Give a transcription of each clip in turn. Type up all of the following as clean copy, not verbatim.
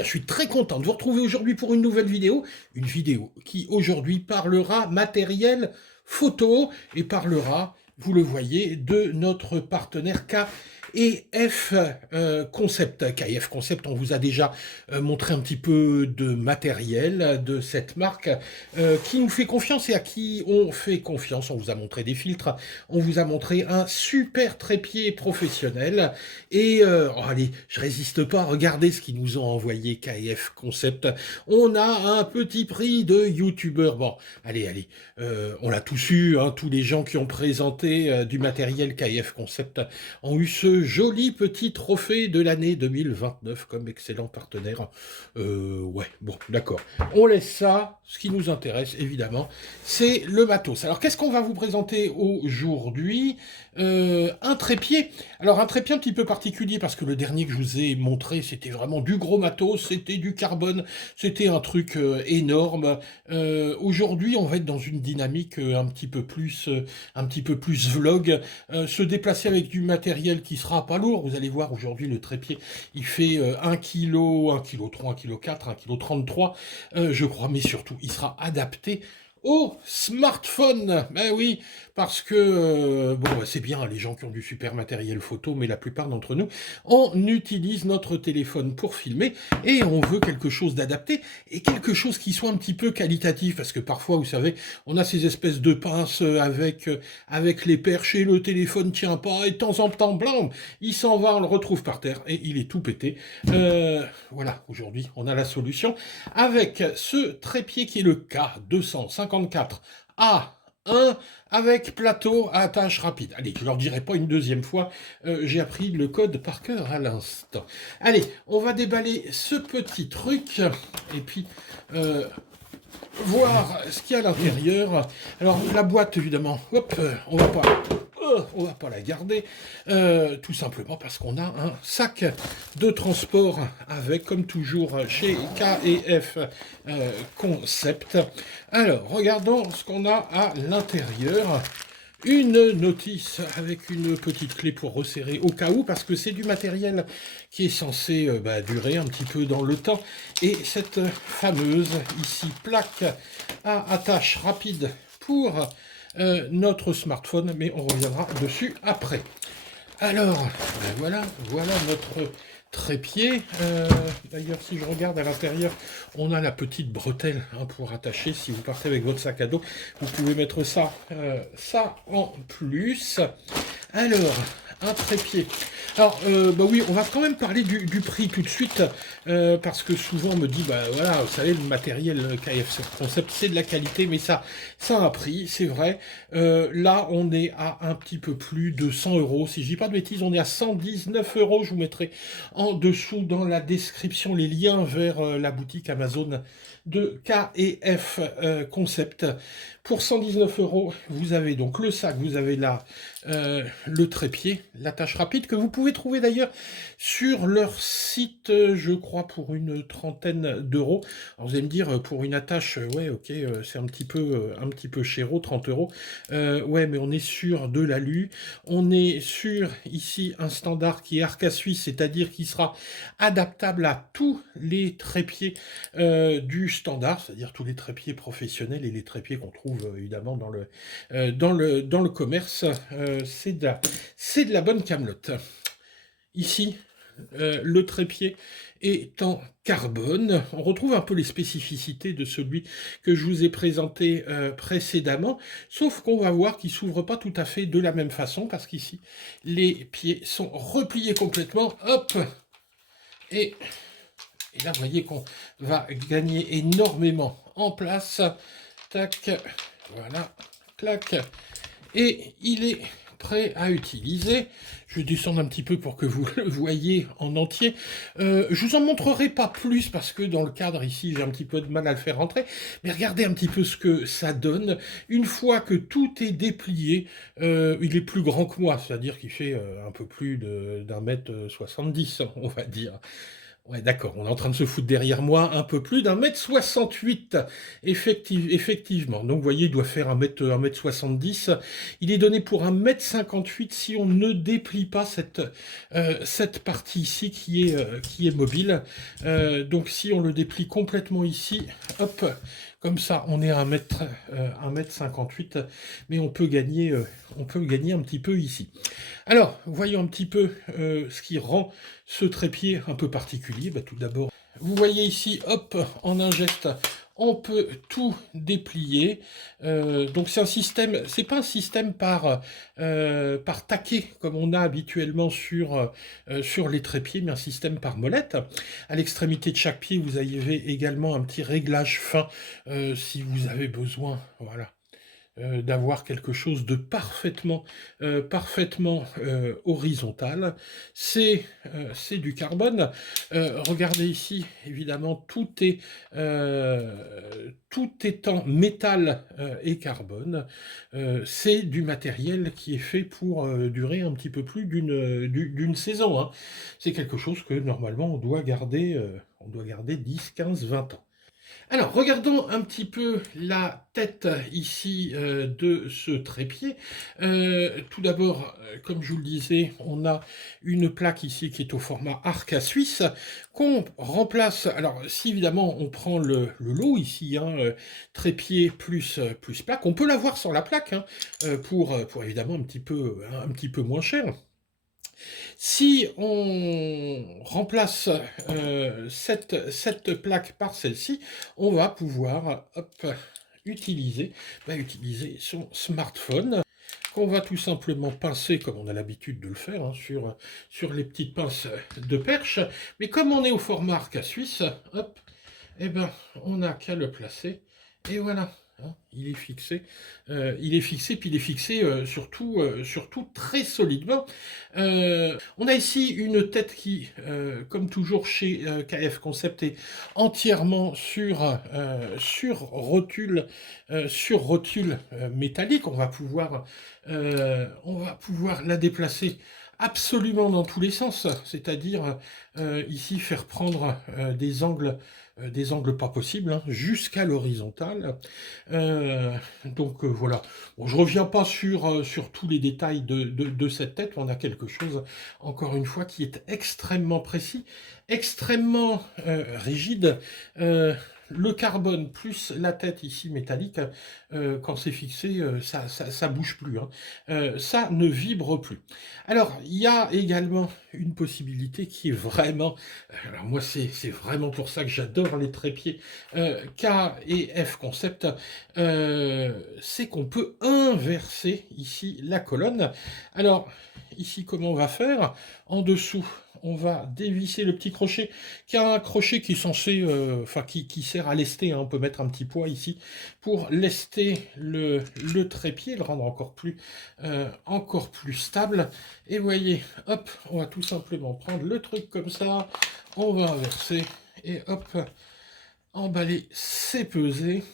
bien, je suis très content de vous retrouver aujourd'hui pour une nouvelle vidéo. Une vidéo qui aujourd'hui parlera matériel photo et parlera, vous le voyez, de notre partenaire KF Concept. KF Concept, on vous a déjà montré un petit peu de matériel de cette marque qui nous fait confiance et à qui on fait confiance. On vous a montré des filtres, on vous a montré un super trépied professionnel. Et allez, je résiste pas, regardez ce qu'ils nous ont envoyé KF Concept. On a un petit prix de youtubeur. Bon, allez, on l'a tous eu, hein, tous les gens qui ont présenté du matériel KF Concept ont eu ce joli petit trophée de l'année 2029 comme excellent partenaire. Ouais, bon, d'accord. On laisse ça. Ce qui nous intéresse, évidemment, c'est le matos. Alors, qu'est-ce qu'on va vous présenter aujourd'hui? Un trépied. Alors, un trépied un petit peu particulier, parce que le dernier que je vous ai montré, c'était vraiment du gros matos, c'était du carbone, c'était un truc énorme. Aujourd'hui, on va être dans une dynamique un petit peu plus vlog, se déplacer avec du matériel qui sera pas lourd. Vous allez voir, aujourd'hui, le trépied, il fait 1 kg, 1 kg 3, 1 kg 4, 1 kg 33, je crois, mais surtout, il sera adapté au smartphone. Ben oui, parce que, bon, c'est bien les gens qui ont du super matériel photo, mais la plupart d'entre nous, on utilise notre téléphone pour filmer et on veut quelque chose d'adapté et quelque chose qui soit un petit peu qualitatif, parce que parfois, vous savez, on a ces espèces de pinces avec les perches et le téléphone tient pas et de temps en temps, blanc, il s'en va, on le retrouve par terre et il est tout pété. Voilà, aujourd'hui, on a la solution avec ce trépied qui est le K254A1 avec plateau à attache rapide. Allez, je ne leur dirai pas une deuxième fois, j'ai appris le code par cœur à l'instant. Allez, on va déballer ce petit truc et puis voir ce qu'il y a à l'intérieur. Alors, la boîte, évidemment, hop, on va pas la garder, tout simplement parce qu'on a un sac de transport avec, comme toujours, chez KF Concept. Alors, regardons ce qu'on a à l'intérieur. Une notice avec une petite clé pour resserrer au cas où, parce que c'est du matériel qui est censé durer un petit peu dans le temps. Et cette fameuse, ici, plaque à attache rapide pour notre smartphone, mais on reviendra dessus après. Alors, voilà notre trépied. D'ailleurs, si je regarde à l'intérieur, on a la petite bretelle pour attacher. Si vous partez avec votre sac à dos, vous pouvez mettre ça en plus. Alors, un trépied. Alors, oui, on va quand même parler du prix tout de suite, parce que souvent on me dit, voilà, vous savez, le matériel KF Concept, c'est de la qualité, mais ça a un prix, c'est vrai. Là, on est à un petit peu plus de 100 euros. Si je dis pas de bêtises, on est à 119 euros. Je vous mettrai en dessous dans la description les liens vers la boutique Amazon de KF Concept. Pour 119 euros, vous avez donc le sac, vous avez là le trépied, l'attache rapide, que vous pouvez trouver d'ailleurs sur leur site, je crois, pour une trentaine d'euros. Alors vous allez me dire, pour une attache, ouais, ok, c'est un petit peu chéro, 30 euros. Ouais, mais on est sur de l'alu, on est sur, ici, un standard qui est Arca Suisse, c'est-à-dire qui sera adaptable à tous les trépieds du standard, c'est-à-dire tous les trépieds professionnels et les trépieds qu'on trouve évidemment dans le commerce. C'est de la bonne camelote. Ici, le trépied est en carbone. On retrouve un peu les spécificités de celui que je vous ai présenté précédemment, sauf qu'on va voir qu'il ne s'ouvre pas tout à fait de la même façon, parce qu'ici, les pieds sont repliés complètement. Hop! Et là, vous voyez qu'on va gagner énormément en place. Tac, voilà, clac. Et il est prêt à utiliser. Je vais descendre un petit peu pour que vous le voyez en entier. Je vous en montrerai pas plus parce que dans le cadre ici, j'ai un petit peu de mal à le faire rentrer. Mais regardez un petit peu ce que ça donne. Une fois que tout est déplié, il est plus grand que moi, c'est-à-dire qu'il fait un peu plus d'1 m 70, on va dire. Ouais, d'accord, on est en train de se foutre derrière moi un peu plus d'1,68 m, effectivement. Donc, vous voyez, il doit faire 1,70 m. Il est donné pour 1,58 m si on ne déplie pas cette partie ici qui est mobile. Donc, si on le déplie complètement ici, hop, comme ça, on est à 1,58 m, mais on peut gagner un petit peu ici. Alors, voyons un petit peu ce qui rend ce trépied un peu particulier. Bah, tout d'abord, vous voyez ici, hop, en un geste, on peut tout déplier. Donc c'est un système, c'est pas un système par taquet comme on a habituellement sur les trépieds, mais un système par molette. À l'extrémité de chaque pied, vous avez également un petit réglage fin si vous avez besoin. Voilà, d'avoir quelque chose de parfaitement horizontal. C'est du carbone. Regardez ici, évidemment, tout est en métal et carbone. C'est du matériel qui est fait pour durer un petit peu plus d'une saison, hein. C'est quelque chose que normalement on doit garder 10, 15, 20 ans. Alors, regardons un petit peu la tête ici de ce trépied. Tout d'abord, comme je vous le disais, on a une plaque ici qui est au format arc à Suisse qu'on remplace. Alors, si évidemment on prend le lot ici, hein, trépied plus plaque, on peut l'avoir sans la plaque hein, pour évidemment un petit peu moins cher. Si on remplace cette plaque par celle-ci, on va pouvoir hop, utiliser son smartphone qu'on va tout simplement pincer comme on a l'habitude de le faire hein, sur les petites pinces de perche. Mais comme on est au format arc à Suisse, hop, eh ben, on n'a qu'à le placer et voilà. Hein, il est fixé, puis il est fixé surtout très solidement. On a ici une tête qui, comme toujours chez KF Concept, est entièrement sur rotule métallique. On va pouvoir la déplacer absolument dans tous les sens, c'est-à-dire ici faire prendre des angles pas possibles, hein, jusqu'à l'horizontale. Voilà. Bon, je reviens pas sur tous les détails de cette tête. On a quelque chose, encore une fois, qui est extrêmement précis, extrêmement rigide. Le carbone plus la tête ici métallique, quand c'est fixé, ça bouge plus, hein. Ça ne vibre plus. Alors, il y a également une possibilité qui est vraiment... Alors moi, c'est vraiment pour ça que j'adore les trépieds K et F Concept. C'est qu'on peut inverser ici la colonne. Alors, ici, comment on va faire? En dessous, on va dévisser le petit crochet, qui a un crochet qui est censé, qui sert à lester, hein. On peut mettre un petit poids ici pour lester le trépied, le rendre encore plus stable. Et voyez, hop, on va tout simplement prendre le truc comme ça, on va inverser, et hop, emballer, c'est pesé,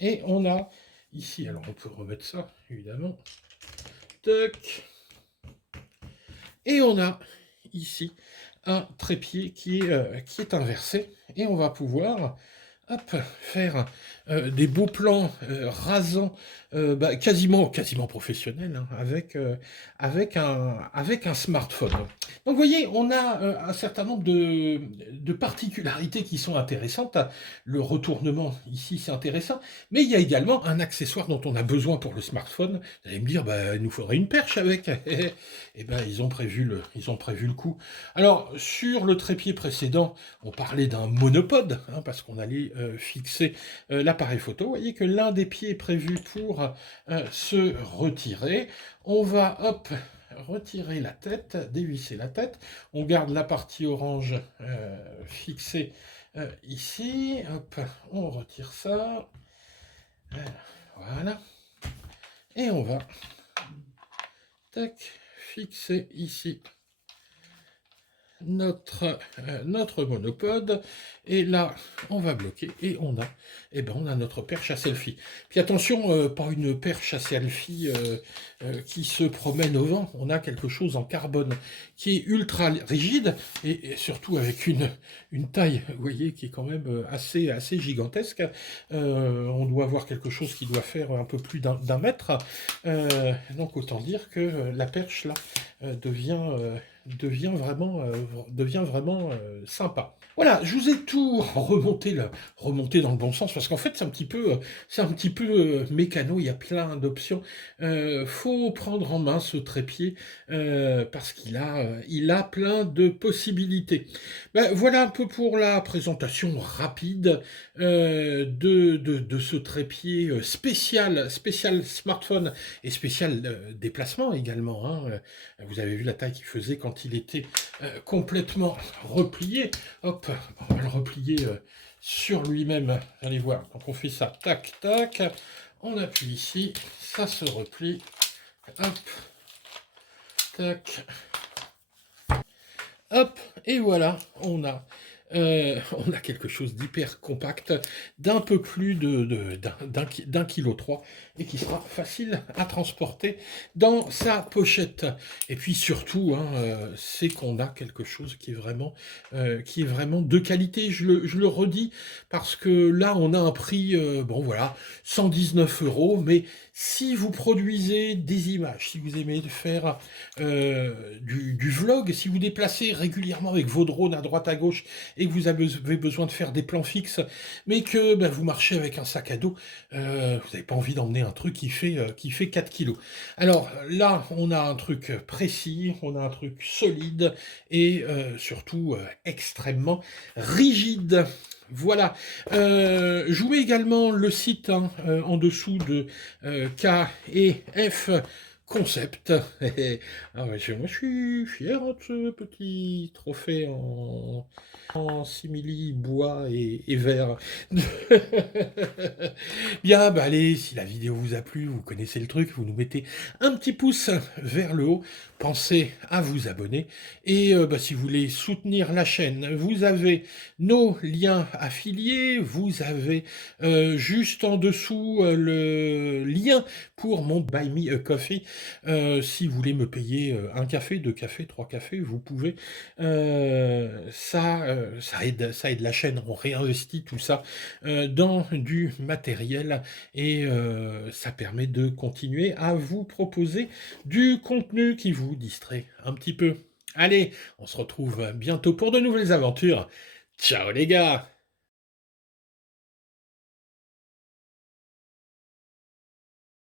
et on a ici, alors on peut remettre ça, évidemment, tac, et on a ici un trépied qui est inversé, et on va pouvoir hop, faire des beaux plans rasants, quasiment professionnels, hein, avec un smartphone. Donc vous voyez, on a un certain nombre de particularités qui sont intéressantes. Le retournement ici, c'est intéressant, mais il y a également un accessoire dont on a besoin pour le smartphone. Vous allez me dire, il nous faudrait une perche avec. Eh ben, ils ont prévu le coup. Alors, sur le trépied précédent, on parlait d'un monopode, hein, parce qu'on allait fixer l'appareil photo. Vous voyez que l'un des pieds est prévu pour se retirer. On va, hop, retirer la tête, dévisser la tête. On garde la partie orange fixée ici. Hop, on retire ça. Voilà. Et on va, tac, fixer ici notre monopode, et là, on va bloquer, et on a notre perche à selfie. Puis attention, pas une perche à selfie qui se promène au vent, on a quelque chose en carbone qui est ultra rigide, et surtout avec une taille, vous voyez, qui est quand même assez gigantesque. On doit avoir quelque chose qui doit faire un peu plus d'un mètre, donc autant dire que la perche, là, devient vraiment sympa. Voilà, je vous ai tout remonté dans le bon sens, parce qu'en fait, c'est un petit peu mécano, il y a plein d'options. Faut prendre en main ce trépied, parce qu'il a plein de possibilités. Ben, voilà un peu pour la présentation rapide de ce trépied spécial smartphone et spécial déplacement également, hein. Vous avez vu la taille qu'il faisait quand il était complètement replié. Hop, on va le replier sur lui-même. Allez voir, donc on fait ça, tac, tac. On appuie ici, ça se replie. Hop, tac, hop, et voilà, on a quelque chose d'hyper compact, d'un peu plus d'un kilo 3, et qui sera facile à transporter dans sa pochette. Et puis surtout, hein, c'est qu'on a quelque chose qui est vraiment de qualité. Je le redis, parce que là, on a un prix, bon voilà, 119 €, mais si vous produisez des images, si vous aimez faire du vlog, si vous déplacez régulièrement avec vos drones à droite à gauche, et que vous avez besoin de faire des plans fixes, mais que ben, vous marchez avec un sac à dos, vous n'avez pas envie d'emmener un truc qui fait 4 kilos. Alors là, on a un truc précis, on a un truc solide, et surtout extrêmement rigide. Voilà. Je vous mets également le site, hein, en dessous de K et F Concept. Ah ouais, moi je suis fier de ce petit trophée en simili, bois et verre. Bien, bah allez, si la vidéo vous a plu, vous connaissez le truc, vous nous mettez un petit pouce vers le haut, pensez à vous abonner, et bah, si vous voulez soutenir la chaîne, vous avez nos liens affiliés, vous avez juste en dessous le lien pour mon Buy Me a Coffee. Si vous voulez me payer un café, deux cafés, trois cafés, vous pouvez. Ça aide la chaîne, on réinvestit tout ça dans du matériel, et ça permet de continuer à vous proposer du contenu qui vous distrait un petit peu. Allez, on se retrouve bientôt pour de nouvelles aventures. Ciao les gars!